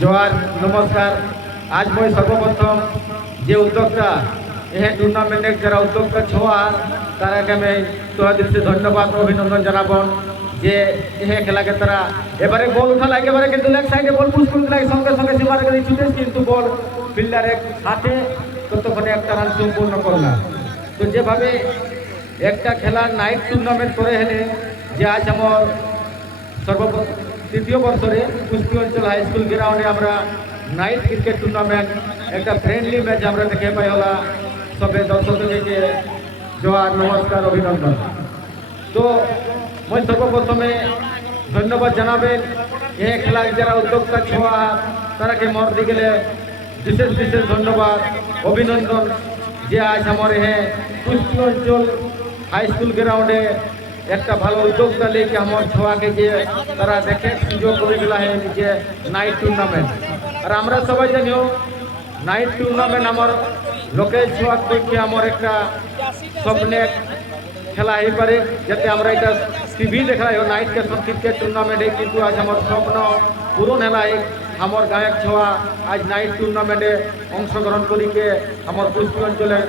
জোহার নমস্কার। আজ মই সর্বপ্রথম যে উদ্যোক্তা টুর্নামেন্টের যারা উদ্যোক্তা ছোয়া তারাকে আমি তহদিলসে ধন্যবাদ ও অভিনন্দন জানাব যে খেলাকে তারা এবারে বল উঠা লাগে এবারে কিন্তু লেগ সাইডে বল পুশ করতে লাগে সঙ্গে সঙ্গে সীমার কাছে ছুটে কিন্তু বল ফিল্ডারের হাতে ততক্ষণে একটা রান সম্পূর্ণ করলাম। তো যেভাবে একটা খেলার নাইট টুর্নামেন্ট করে হেলে যে আজ আমার তৃতীয় বছরে কুস্তি অঞ্চল হাই স্কুল গ্রাউন্ডে আমরা নাইট ক্রিকেট টুর্নামেন্ট একটা ফ্রেন্ডলি ম্যাচ আমরা দেখে পাই হলা সবে দর্শকদেরকে জোহার নমস্কার অভিনন্দন। তো মই সর্বপ্রথমে ধন্যবাদ জানাবেন খেলার যারা উদ্যোক্তা ছোয়া তারাকে মর দিয়ে গেলে বিশেষ বিশেষ ধন্যবাদ অভিনন্দন যে আজ আমার কুস্তি অঞ্চল হাই স্কুল গ্রাউন্ডে একটা ভালো উদ্যোক্তা লেগে আমার ছোয়াকে যে তারা দেখে সুযোগ করে গেলা যে নাইট টুর্নামেন্ট। আর আমরা সবাই জানিও নাইট টুর্নামেন্ট আমার লোকের ছোয়াক দেখে আমার একটা স্বপ্নের খেলা হয়ে পারে যাতে আমরা এটা টিভি দেখা নাইট ক্রিকেট টুর্নামেন্টে কিন্তু আজ আমার স্বপ্ন পূরণ হেলাই আমার গায়ক ছোয়া আজ নাইট টুর্নামেন্টে অংশগ্রহণ করিকে আমার কুস্তি অঞ্চলের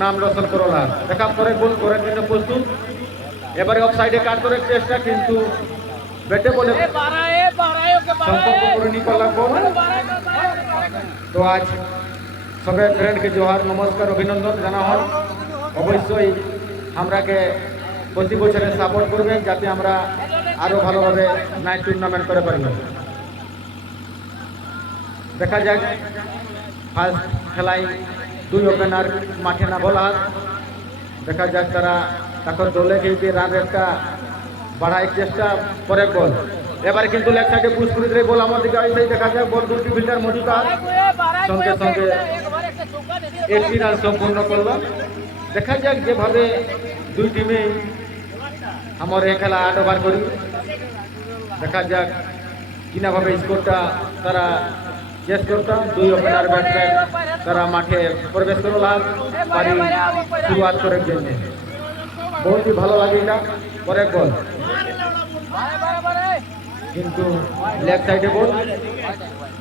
নাম রোশন করলা। দেখা পরে গোল করার জন্য প্রস্তুত। এবারে অফ সাইডে কাট করে চেষ্টা কিন্তু বেটে বলে সম্পর্ক করে নি করলাম। তো আজ সবাই ফ্রেন্ডকে জোহার নমস্কার অভিনন্দন জানা হয়। অবশ্যই আমরাকে প্রতি বছরে সাপোর্ট করবেন যাতে আমরা আরো ভালোভাবে নাইট টুর্নামেন্ট করে পারি। দেখা যাক ফার্স্ট খেলায় দুই ওপেনার মাঠে না বলার দেখা যাক তারা তখন দলে খেলতে রান একটা বাড়ায় চেষ্টা করে বল এবারে কিন্তু লেগ সাইডে পুশ করে দিলে বল আমার দিকে আসে দেখা যাক বল দুটি ফিল্ডার মজুদ সঙ্গে সঙ্গে 80 রান সম্পূর্ণ করল। দেখা যাক যেভাবে দুই টিমে আমার এই খেলা 8 ওভার করি দেখা যাক কিনাভাবে স্কোরটা তারা চেস করতাম। দুই ওপেনার ব্যাটসম্যান তারা মাঠে প্রবেশ করলাম পারি শুরুয়াত করার জন্য। बहुत ही ভালো লাগে এটা পরে বল কিন্তু লেগ সাইডে বল